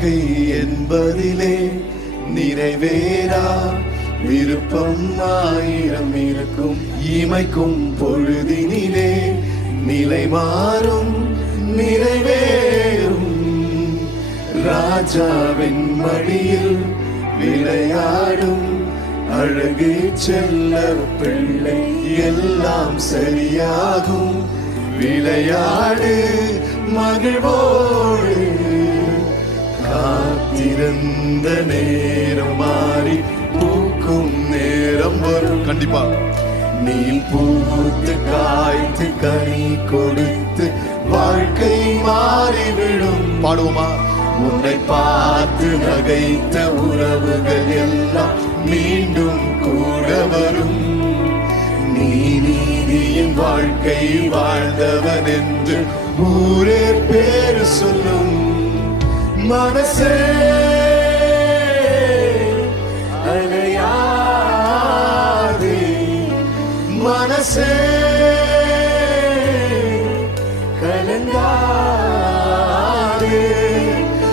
வாழ்க்கை என்பதிலே நிறைவேறா விருப்பம் ஆயிரம் இருக்கும். இமைக்கும் பொழுதினிலே நிலை மாறும் நிறைவேறும். ராஜாவின் மடியில் விளையாடும் அழகு செல்ல பிள்ளை, எல்லாம் சரியாகும். விளையாடு மகிழ்வோடு. காத்திருந்த நேரம் மாறி பூக்கும் நேரம் வரும். கண்டிப்பா நீ பூத்து காய்த்து கனி கொடுத்து வாழ்க்கை மாறிவிடும். பாடுவோமா? உன்னை பார்த்து நகைத்த உறவுகள் எல்லாம் மீண்டும் கூட வரும். நீ நீதியின் வாழ்க்கை வாழ்ந்தவன் என்று ஊரே பேரு சொல்லும். மனசே அலையாதே, மனசே